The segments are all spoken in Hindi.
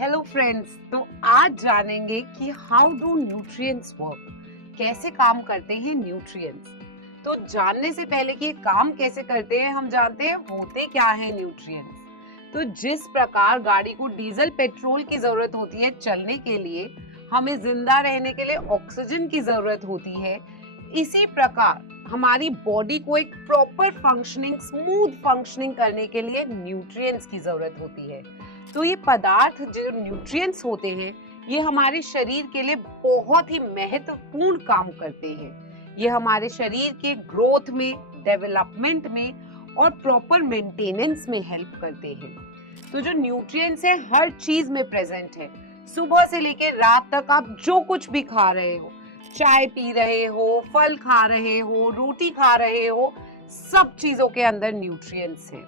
हेलो फ्रेंड्स, तो आज जानेंगे कि हाउ डू न्यूट्रिएंट्स वर्क, कैसे काम करते हैं न्यूट्रिएंट्स। तो जानने से पहले कि ये काम कैसे करते हैं, हम जानते हैं होते क्या है न्यूट्रिएंट्स। तो जिस प्रकार गाड़ी को डीजल पेट्रोल की जरूरत होती है चलने के लिए, हमें जिंदा रहने के लिए ऑक्सीजन की जरूरत होती है, इसी प्रकार हमारी बॉडी को एक प्रॉपर फंक्शनिंग, स्मूथ फंक्शनिंग करने के लिए न्यूट्रिएंट्स की जरूरत होती है। तो ये पदार्थ जो न्यूट्रिएंट्स होते हैं, ये हमारे शरीर के लिए बहुत ही महत्वपूर्ण काम करते हैं। ये हमारे शरीर के ग्रोथ में, डेवलपमेंट में और प्रॉपर मेंटेनेंस में हेल्प करते हैं। तो जो न्यूट्रिएंट्स है हर चीज में प्रेजेंट है। सुबह से लेकर रात तक आप जो कुछ भी खा रहे हो, चाय पी रहे हो, फल खा रहे हो, रोटी खा रहे हो, सब चीजों के अंदर न्यूट्रिएंट्स हैं।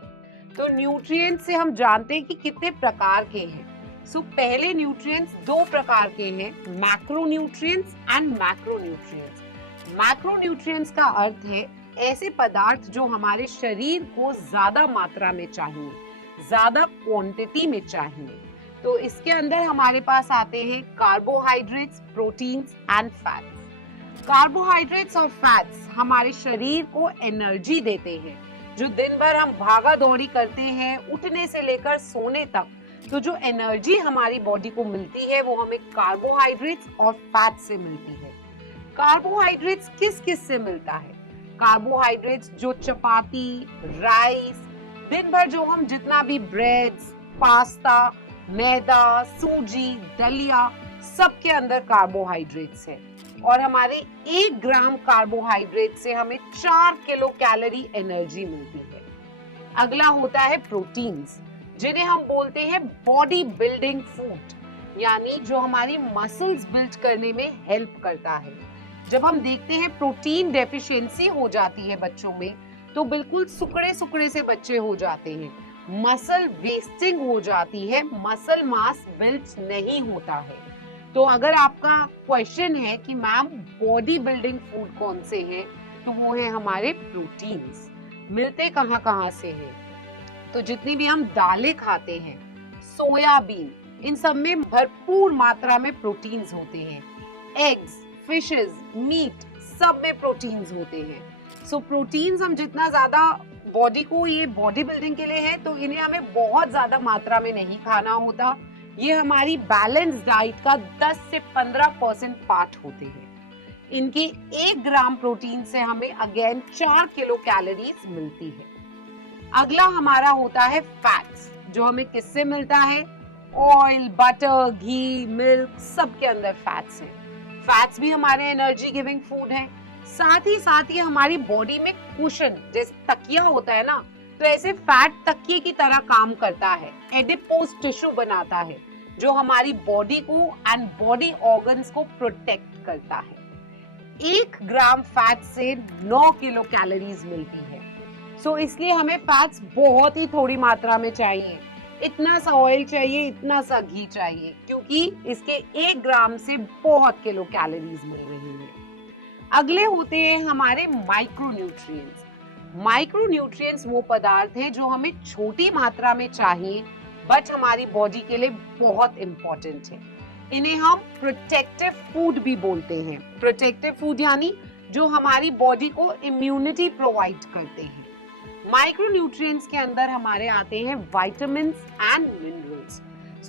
तो न्यूट्रिएंट्स से हम जानते हैं कि कितने प्रकार के हैं। पहले न्यूट्रिएंट्स दो प्रकार के हैं, मैक्रोन्यूट्रिएंट्स एंड मैक्रोन्यूट्रिएंट्स। मैक्रोन्यूट्रिएंट्स का अर्थ है ऐसे पदार्थ जो हमारे शरीर को ज्यादा मात्रा में चाहिए, ज्यादा क्वांटिटी में चाहिए। तो इसके अंदर हमारे पास आते हैं carbohydrates, proteins and fats. Carbohydrates और फैट्स हमारे शरीर को एनर्जी देते हैं। जो दिन भर हम भागा दौड़ी करते हैं, उठने से लेकर सोने तक, तो जो एनर्जी हमारी बॉडी को मिलती है वो हमें कार्बोहाइड्रेट्स और फैट से मिलती है। कार्बोहाइड्रेट्स किस किस से मिलता है? कार्बोहाइड्रेट्स जो चपाती, राइस, दिन भर जो हम जितना भी ब्रेड्स, पास्ता, मैदा, सूजी, दलिया, सबके अंदर कार्बोहाइड्रेट्स है। और हमारे 1 ग्राम कार्बोहाइड्रेट से हमें 4 किलो कैलोरी एनर्जी मिलती है। अगला होता है प्रोटीन्स, जिन्हें हम बोलते हैं बॉडी बिल्डिंग फूड, यानी जो हमारी मसल्स बिल्ड करने में हेल्प करता है। जब हम देखते हैं प्रोटीन डेफिशिएंसी हो जाती है बच्चों में, तो बिल्कुल सुकड़े सुकड़े से बच्चे हो जाते हैं, मसल वेस्टिंग हो जाती है, मसल मास बिल्ड नहीं होता है। तो अगर आपका क्वेश्चन है कि मैम बॉडी बिल्डिंग फूड कौन से हैं, तो वो है हमारे प्रोटीन्स। मिलते कहाँ कहाँ से हैं? तो जितनी भी हम दालें खाते हैं, सोयाबीन, इन सब में भरपूर मात्रा में प्रोटीन्स होते हैं। एग्स, फिशेस, मीट, सब में प्रोटीन्स होते हैं। प्रोटीन्स हम जितना ज्यादा बॉडी को, ये बॉडी बिल्डिंग के लिए है, तो इन्हें हमें बहुत ज्यादा मात्रा में नहीं खाना होता। ये हमारी बैलेंस डाइट का 10 से 15% पार्ट होते हैं। इनके 1 ग्राम प्रोटीन से हमें अगेन 4 किलो कैलोरीज मिलती है। अगला हमारा होता है फैट्स, जो हमें किससे मिलता है? ऑयल, बटर, घी, मिल्क, सब के अंदर फैट्स हैं। फैट्स भी हमारे एनर्जी गिविंग फूड है। साथ ही हमारी बॉडी में कुशन, जैसे तकिया होता है ना, तो ऐसे फैट तकिए की तरह काम करता है। एडिपोज टिश्यू बनाता है जो हमारी बॉडी को एंड बॉडी ऑर्गन्स को प्रोटेक्ट करता है। 1 ग्राम फैट से 9 किलो कैलोरीज मिलती है। इसलिए हमें फैट्स बहुत ही थोड़ी मात्रा में चाहिए। इतना सा ऑयल चाहिए, इतना सा घी चाहिए, क्योंकि इसके 1 ग्राम से बहुत किलो कैलोरीज मिल रही है। अगले होते हैं हमारे माइक्रोन्यूट्रिएंट्स। माइक्रोन्यूट्रिएंट्स वो पदार्थ हैं जो हमें छोटी मात्रा में चाहिए, बट हमारी बॉडी के लिए बहुत इंपॉर्टेंट है। इन्हें हम प्रोटेक्टिव फूड भी बोलते हैं। प्रोटेक्टिव फूड यानी जो हमारी बॉडी को इम्यूनिटी प्रोवाइड करते हैं। माइक्रोन्यूट्रिएंट्स के अंदर हमारे आते हैं विटामिन्स एंड मिनरल्स।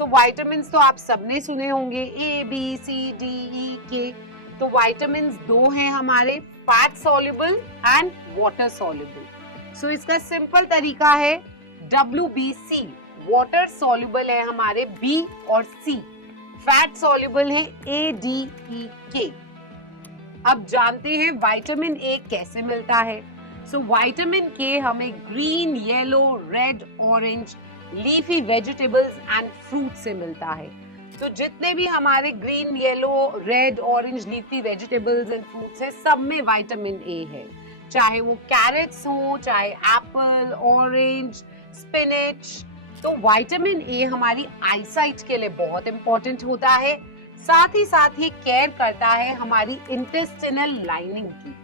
विटामिन्स तो आप सबने सुने होंगे, A, B, C, D, E, K। तो विटामिन्स 2 हैं हमारे, fat soluble and water soluble. इसका सिंपल तरीका है WBC। वाटर सॉल्युबल है हमारे B और C, फैट सॉल्युबल है A, D, E, K। अब जानते हैं विटामिन A कैसे मिलता है। विटामिन K हमें green, yellow, red, orange leafy vegetables and fruit से मिलता है। तो जितने भी हमारे green, yellow, red, orange leafy vegetables and fruits है, सब में विटामिन A है। चाहे वो कैरेट्स हो, चाहे एप्पल, ऑरेंज, स्पिनच। तो विटामिन A हमारी आईसाइट के लिए बहुत इंपॉर्टेंट होता है। साथ ही केयर करता है हमारी इंटेस्टिनल लाइनिंग की।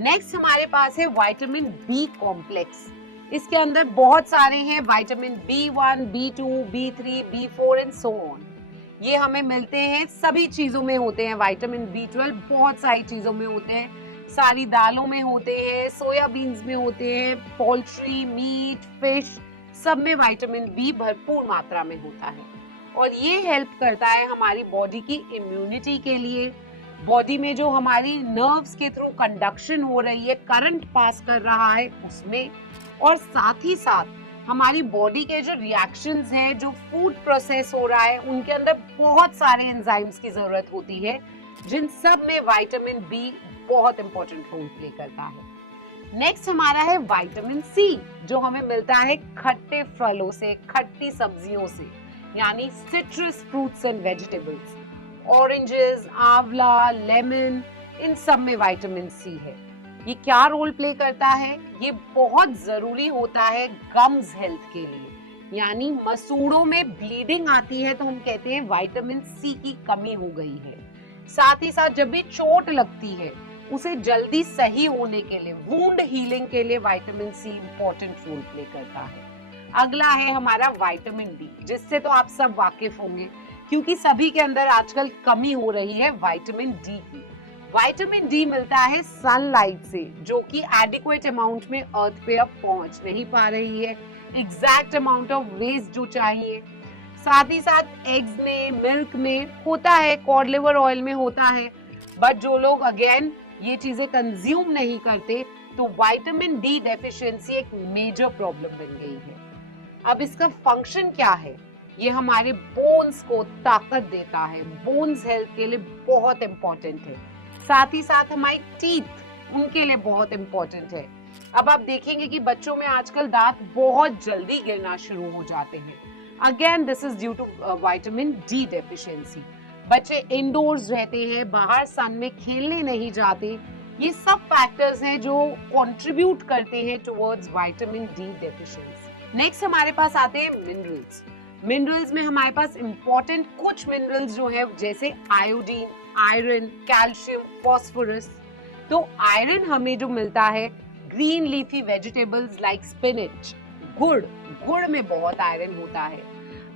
नेक्स्ट हमारे पास है विटामिन B कॉम्प्लेक्स। इसके अंदर बहुत सारे हैं, vitamin B1, B2, B3, B4 and so on. ये हमें मिलते हैं, सभी चीजों में होते हैं। विटामिन B12 बहुत सारी चीजों में होते हैं, सारी दालों में होते हैं, सोयाबीन्स में होते हैं, पोल्ट्री, मीट, फिश, सब में विटामिन बी भरपूर मात्रा में होता है। और ये हेल्प करता है हमारी बॉडी की इम्यूनिटी के लिए, बॉडी में जो हमारी नर्व्स के थ्रू कंडक्शन हो रही है, करंट पास कर रहा है उसमें, और साथ ही साथ हमारी बॉडी के जो रिएक्शंस हैं, जो फूड प्रोसेस हो रहा है, उनके अंदर बहुत सारे एंजाइम्स की जरूरत होती है, जिन सब में विटामिन बी बहुत इंपॉर्टेंट रोल प्ले करता है। नेक्स्ट हमारा है विटामिन सी, जो हमें मिलता है खट्टे फलों से, खट्टी सब्जियों से, यानी citrus fruits and vegetables, oranges, आंवला, लेमन, इन सब में विटामिन सी है। ये क्या रोल प्ले करता है? ये बहुत जरूरी होता है गम्स हेल्थ के लिए, यानी मसूड़ों में ब्लीडिंग आती है तो हम कहते हैं विटामिन सी की कमी हो गई है। साथ ही साथ जब भी चोट लगती है उसे जल्दी सही होने के लिए, वुंड हीलिंग के लिए vitamin C important role play करता है। अगला है हमारा विटामिन डी, जिससे तो आप सब वाकिफ होंगे क्योंकि सभी के अंदर आजकल कमी हो रही है विटामिन डी की। विटामिन डी मिलता है सनलाइट से, जो कि एडिक्वेट अमाउंट में अर्थ पे अब पहुंच नहीं पा रही है, एग्जैक्ट अमाउंट ऑफ रेज जो चाहिए। साथ ही साथ एग्स में, मिल्क में होता है, कॉड लिवर ऑयल में होता है, बट जो लोग अगेन ये चीजें कंज्यूम नहीं करते तो विटामिन डी डेफिशिएंसी एक मेजर प्रॉब्लम बन गई है। अब इसका फंक्शन क्या है? ये हमारे बोन्स को ताकत देता है, बोन्स हेल्थ के लिए बहुत इंपॉर्टेंट है। साथ ही साथ हमारी टीथ, उनके लिए बहुत इंपॉर्टेंट है। अब आप देखेंगे कि बच्चों में आजकल दांत बहुत जल्दी गिरना शुरू हो जाते हैं। Again this is due to vitamin D deficiency. बच्चे इंडोर्स रहते हैं, बाहर सन में खेलने नहीं जाते, ये सब फैक्टर्स हैं जो कंट्रीब्यूट करते हैं towards vitamin D deficiency. Next हमारे पास आते हैं मिनरल्स। मिनरल्स में हमारे पास इंपॉर्टेंट कुछ मिनरल्स जो है, जैसे आयोडीन, आयरन, कैल्शियम, फास्फोरस। तो आयरन हमें जो मिलता है green leafy vegetables like spinach, गुड़ में बहुत आयरन होता है।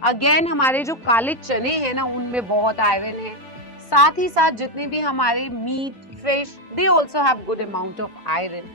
अगेन हमारे जो काले चने हैं ना, उनमें बहुत आयरन है। साथ ही साथ जितने भी हमारे meat, fish, they also have good amount of iron.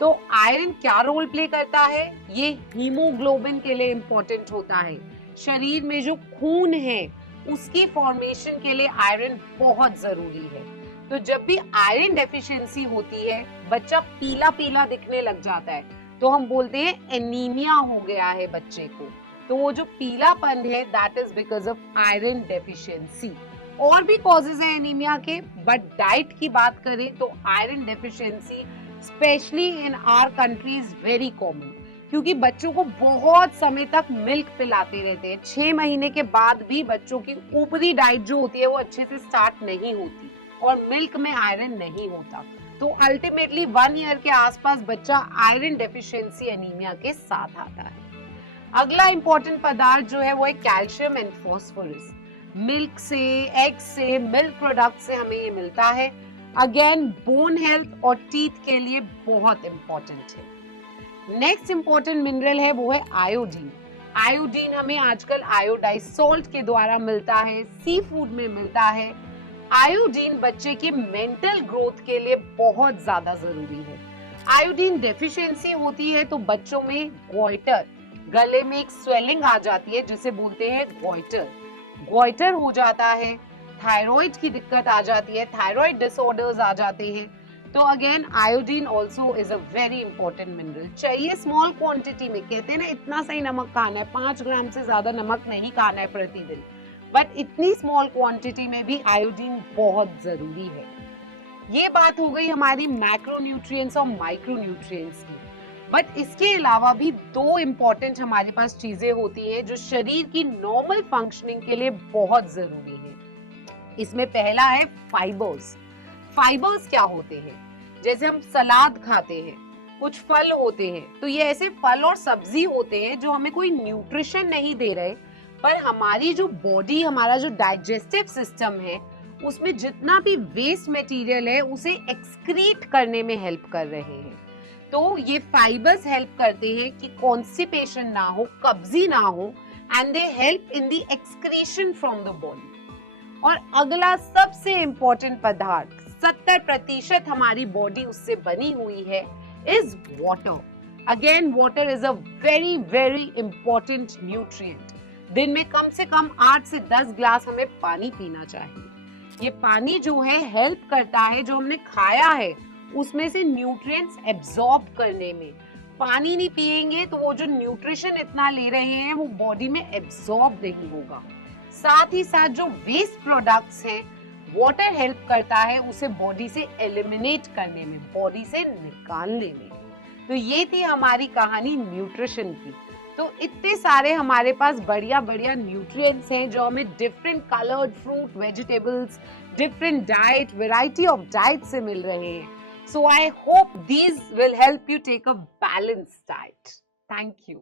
तो आयरन क्या रोल प्ले करता है? ये हीमोग्लोबिन के लिए इंपॉर्टेंट होता है। शरीर में जो खून है उसकी फॉर्मेशन के लिए आयरन बहुत जरूरी है। तो जब भी आयरन डेफिशिएंसी होती है, बच्चा पीला पीला दिखने लग जाता है, तो हम बोलते हैं एनीमिया हो गया है बच्चे को। तो वो जो पीलापन है, that is because of iron deficiency. और भी कॉजेज हैं एनीमिया के, बट डाइट की बात करें तो iron deficiency specially in our country is very common, क्योंकि बच्चों को बहुत समय तक मिल्क पिलाते रहते हैं। 6 महीने के बाद भी बच्चों की ऊपरी डाइट जो होती है वो अच्छे से स्टार्ट नहीं होती और मिल्क में आयरन नहीं होता। तो अल्टीमेटली 1 ईयर के आसपास बच्चा आयरन डेफिशिएंसी एनीमिया के साथ आता है। अगला इंपॉर्टेंट पदार्थ जो है वो है कैल्शियम एंड फास्फोरस। मिल्क से, एग से, मिल्क प्रोडक्ट से हमें ये मिलता है। अगेन बोन हेल्थ और टीथ के लिए बहुत इंपॉर्टेंट है। नेक्स्ट इंपॉर्टेंट मिनरल है वो है आयोडीन। आयोडीन हमें आजकल आयोडाइज सॉल्ट के द्वारा मिलता है, सी फूड में मिलता है। आयोडीन बच्चे की मेंटल ग्रोथ के लिए बहुत ज्यादा जरूरी है। आयोडीन डेफिशिएंसी होती है तो बच्चों में गोइटर, गले में एक स्वेलिंग आ जाती है जिसे बोलते हैं गोइटर हो जाता है। थायराइड की दिक्कत आ जाती है, थायराइड डिसऑर्डर्स आ जाते हैं। तो again iodine also is a very important mineral. चाहिए स्मॉल क्वांटिटी में, कहते हैं ना इतना सही नमक खाना है, 5 ग्राम से ज्यादा नमक नहीं खाना है प्रतिदिन, बट इतनी स्मॉल क्वांटिटी में भी आयोडीन बहुत जरूरी है। ये बात हो गई हमारी मैक्रोन्यूट्रिएंट्स और माइक्रोन्यूट्रिएंट्स की। बट इसके अलावा भी 2 इंपॉर्टेंट हमारे पास चीजें होती हैं जो शरीर की नॉर्मल फंक्शनिंग के लिए बहुत जरूरी है। इसमें पहला है फाइबर्स। फाइबर्स क्या होते हैं? जैसे हम सलाद खाते हैं, कुछ फल होते हैं, तो ये ऐसे फल और सब्जी होते हैं जो हमें कोई न्यूट्रिशन नहीं दे रहे, पर हमारी जो बॉडी, हमारा जो डाइजेस्टिव सिस्टम है, उसमें जितना भी वेस्ट मटेरियल है उसे एक्सक्रीट करने में हेल्प कर रहे हैं। तो ये फाइबर्स हेल्प करते हैं कि कॉन्स्टिपेशन ना हो, कब्जी ना हो, and they help in the excretion from the body. और अगला सबसे इंपॉर्टेंट पदार्थ 70% हमारी बॉडी उससे बनी हुई है, is water. Again water is a very very important nutrient. दिन में कम से कम 8 से 10 ग्लास हमें पानी पीना चाहिए। ये पानी जो है हेल्प करता है जो हमने खाया है उसमें से न्यूट्रिएंट्स एब्जॉर्ब करने में। पानी नहीं पिएंगे तो वो जो न्यूट्रिशन इतना ले रहे हैं वो बॉडी में एब्जॉर्ब नहीं होगा। साथ ही साथ जो वेस्ट प्रोडक्ट्स हैं वाटर हेल्प करता है उसे बॉडी से एलिमिनेट करने में, बॉडी से निकालने में। तो ये थी हमारी कहानी न्यूट्रिशन की। तो इतने सारे हमारे पास बढ़िया बढ़िया न्यूट्रिएंट्स हैं जो हमें different coloured fruit, vegetables, different diet, variety of diet से मिल रहे हैं। So I hope these will help you take a balanced diet. Thank you.